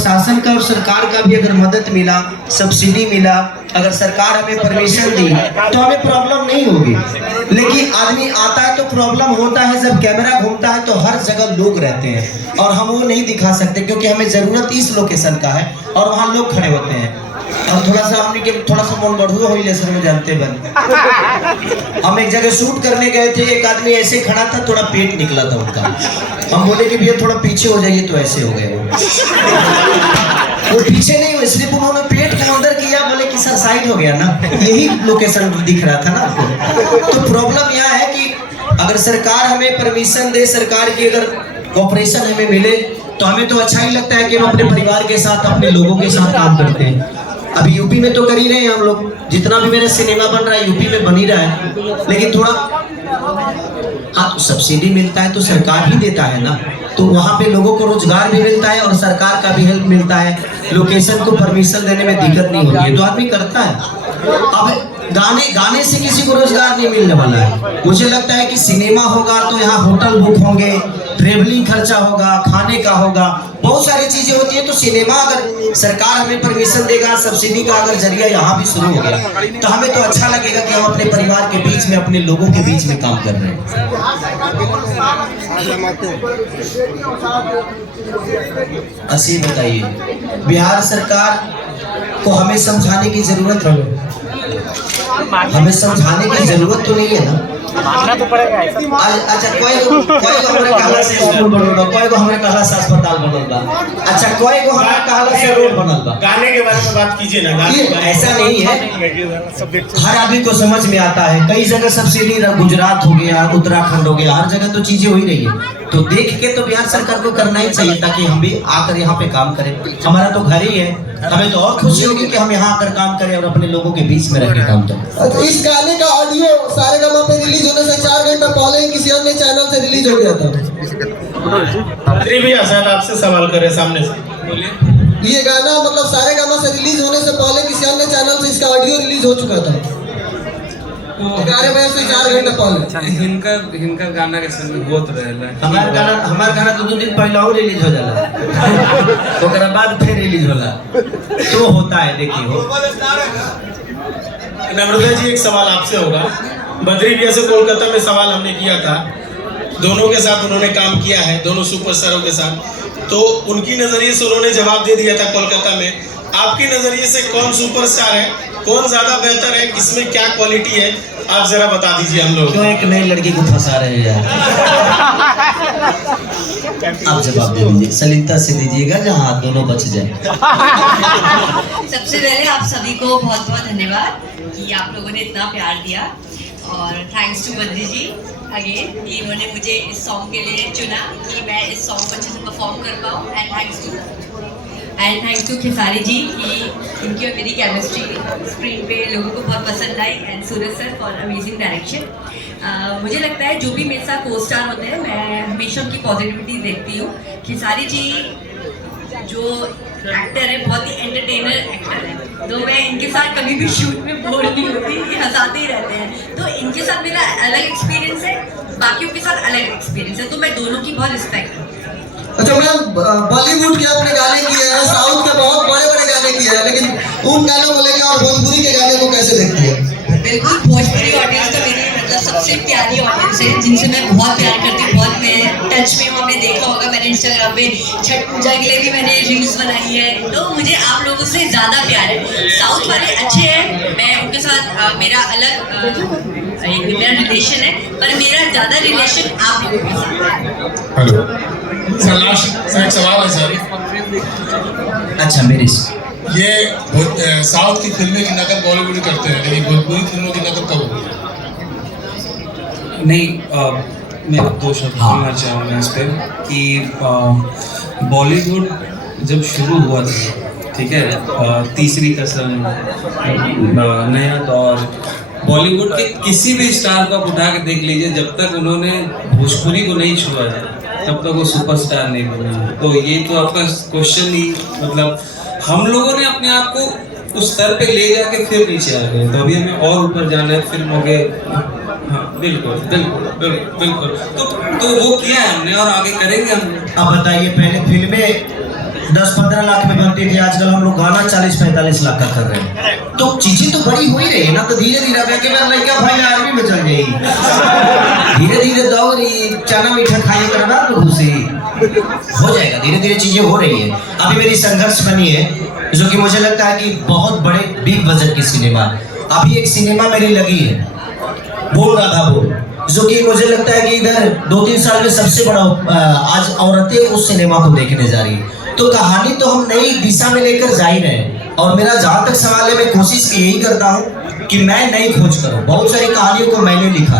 प्रशासन का और सरकार का भी अगर मदद मिला, सब्सिडी मिला, अगर सरकार हमें परमिशन दी तो हमें प्रॉब्लम नहीं होगी। लेकिन आदमी आता है तो प्रॉब्लम होता है जब कैमरा घूमता है तो हर जगह लोग रहते हैं और हम वो नहीं दिखा सकते क्योंकि हमें जरूरत इस लोकेशन का है और वहाँ लोग खड़े होते हैं। और थोड़ा सा हमने के थोड़ा सा मन बढ़ुआ हो लेसन में जानते बन। हम एक जगह शूट करने गए थे, एक आदमी ऐसे खड़ा था, थोड़ा पेट निकला था उनका। हम बोले कि भैया थोड़ा पीछे हो जाइए, तो ऐसे हो गए वो पीछे नहीं हुए, सिर्फ उन्होंने पेट के अंदर किया, बोले कि सर साइड हो गया ना। यही लोकेशन दिख रहा था ना आपको। तो प्रॉब्लम यह है कि अगर सरकार हमें परमिशन दे, सरकार की अगर कोऑपरेशन हमें मिले तो हमें तो अच्छा ही लगता है कि हम अपने परिवार के साथ, अपने लोगों के साथ काम करते हैं। अभी यूपी में तो कर ही रहे हैं हम लोग, जितना भी मेरा सिनेमा बन रहा है यूपी में बन ही रहा है। लेकिन थोड़ा हाँ, तो सब्सिडी मिलता है तो सरकार ही देता है ना, तो वहाँ पे लोगों को रोजगार भी मिलता है और सरकार का भी हेल्प मिलता है। लोकेशन को परमिशन देने में दिक्कत नहीं होती है तो आदमी करता है। अब गाने से किसी को रोजगार नहीं मिलने वाला है। मुझे लगता है कि सिनेमा होगा तो यहाँ होटल बुक होंगे, ट्रेवलिंग खर्चा होगा, खाने का होगा, बहुत सारी चीजें होती है। तो सिनेमा अगर सरकार हमें परमिशन देगा, सब्सिडी का अगर जरिया यहाँ भी शुरू हो गया तो हमें तो अच्छा लगेगा कि हम अपने परिवार के बीच में, अपने लोगों के बीच में काम कर रहे हैं। असी बताइए, बिहार सरकार को हमें समझाने की जरूरत है? हमें समझाने की जरूरत तो नहीं है ना। मानना तो पड़ेगा। अच्छा, कोई हमरे कहला से स्कूल बनल बा, कोई हमरे कहला से अस्पताल बनल बा। अच्छा, कोई हमरे कहला से रोड बनल बा। गाने के बारे में बात कीजिए ना। ऐसा नहीं है, हर आदमी को समझ में आता है। कई जगह सब्सिडी, गुजरात हो गया, उत्तराखंड हो गया, हर जगह तो चीजें हो ही रही है। तो देख के तो बिहार सरकार को करना ही चाहिए ताकि हम भी आकर यहाँ पे काम करें। हमारा तो घर ही है, हमें तो और खुशी होगी कि हम यहाँ आकर काम करें और अपने लोगों के बीच में रह के काम करें। तो इस गाने का ऑडियो सारेगामा पे रिलीज होने से 4 घंटा पहले ही किसी अन्य चैनल से रिलीज हो गया था। भैया शायद आपसे सवाल करे सामने से। ये गाना मतलब सारेगामा से रिलीज होने से पहले किसी अन्य चैनल से इसका ऑडियो रिलीज हो चुका था। 11 बजे से 4 घंटा पहले। इनका गाना के संग होत रहेला। हमार गाना तो 2 दिन पहले और रिलीज हो जाला, ओकरा बाद फिर रिलीज होला, तो होता है। देखिए हो नम्रता जी, एक सवाल आपसे होगा। बद्री भैया से कोलकाता में सवाल हमने किया था, दोनों के साथ उन्होंने काम किया है, दोनों सुपरस्टारों के साथ, तो उनकी नजरिए से उन्होंने जवाब दे दिया था कोलकाता में। आपके नजरिए से कौन सुपरस्टार है, कौन ज्यादा बेहतर है, किसमें क्या क्वालिटी है, आप जरा बता दीजिए हम लोग। क्यों एक नई लड़की को फंसा रहे हैं यार? आप जवाब दे दीजिए, सलीता से दीजिएगा जहाँ दोनों बच जाए। सबसे पहले आप सभी को बहुत बहुत धन्यवाद कि आप लोगों ने इतना प्यार दिया, और thanks to Badri ji again कि इन्होंने मुझे इस सॉन्ग के लिए चुना कि मैं इस सॉन्ग को अच्छे से परफॉर्म कर पाऊँ। And thanks to Khesari ji कि इनकी और मेरी केमिस्ट्री स्क्रीन पे लोगों को बहुत पसंद आई, and Suraj sir for amazing direction. मुझे लगता है जो भी मेरे साथ को स्टार होते हैं मैं हमेशा उनकी पॉजिटिविटी देखती हूँ। खेसारी जी जो एक्टर है, बहुत ही एंटरटेनर एक्टर है, तो मैं इनके साथ कभी भी शूट में बोर नहीं होती, ये हंसाते ही रहते हैं। तो इनके साथ मेरा अलग एक्सपीरियंस है, बाकियों के साथ अलग एक्सपीरियंस है, तो मैं दोनों की बहुत रिस्पेक्ट करती हूँ। अच्छा मैम, बॉलीवुड के आपने गाने किए हैं, साउथ के बहुत बड़े गाने किए हैं, लेकिन उन गानों को लेकर और भोजपुरी के गाने को कैसे देखती है? बिल्कुल, भोजपुरी ऑडियंस तो मेरी मतलब सबसे प्यारी ऑडियंस है, जिनसे मैं बहुत प्यार करती हूँ, बहुत मैं टच में हूँ। आपने देखा होगा मैंने इंस्टाग्राम पे छठ पूजा के लिए भी मैंने रील्स बनाई है, तो मुझे आप लोगों से ज़्यादा प्यार है। साउथ वाले अच्छे हैं, मैं उनके साथ मेरा अलग एक मेरा रिलेशन है, पर मेरा ज़्यादा रिलेशन आप लोगों के साथ है। हेलो सर, लास्ट एक सवाल है सर। अच्छा, मेरे ये साउथ की फिल्में की नकल बॉलीवुड करते हैं, लेकिन भोजपुरी फिल्मों की नकल कब होगी? नहीं, मैं 2 शब्द बोलना चाहूँगा इस पर कि बॉलीवुड जब शुरू हुआ था, ठीक है, तीसरी कसम, नया दौर, बॉलीवुड के किसी भी स्टार को आप उठा के देख लीजिए, जब तक उन्होंने भोजपुरी को नहीं छुआ है तब तक वो सुपरस्टार नहीं बने। तो ये तो आपका क्वेश्चन ही, मतलब हम लोगों ने अपने आप को उस स्तर पे ले जाके फिर नीचे आ गए, तो अभी हमें और ऊपर जाना है फिल्मों के। हाँ बिल्कुल बिल्कुल बिल्कुल बिल्कुल, तो वो किया है हमने और आगे करेंगे हम। अब बताइए, पहले फिल्में 10-15 लाख में बनती थी, आजकल हम लोग गाना 40-45 लाख का कर रहे हैं। तो चीजें तो बड़ी हो ही रही है ना, तो धीरे धीरे अब मेरा लड़का भाई आर्मी में चल जाएगी, धीरे धीरे दौड़ी चना मीठा खाइए करना तो खुशी हो जाएगा, धीरे धीरे चीजें हो रही है। अभी मेरी संघर्ष बनी है जो कि मुझे लगता है कि बहुत बड़े बिग बजट की सिनेमा। अभी एक सिनेमा मेरी लगी है बोल राधा बोल, जो कि मुझे लगता है कि इधर 2-3 साल में सबसे बड़ा आज औरतें उस सिनेमा को देखने जा रही है। तो कहानी तो हम नई दिशा में लेकर जा ही रहे हैं, और मेरा जहाँ तक सवाल है मैं कोशिश यही करता हूँ कि मैं नई खोज करूँ। बहुत सारी कहानियों को मैंने लिखा,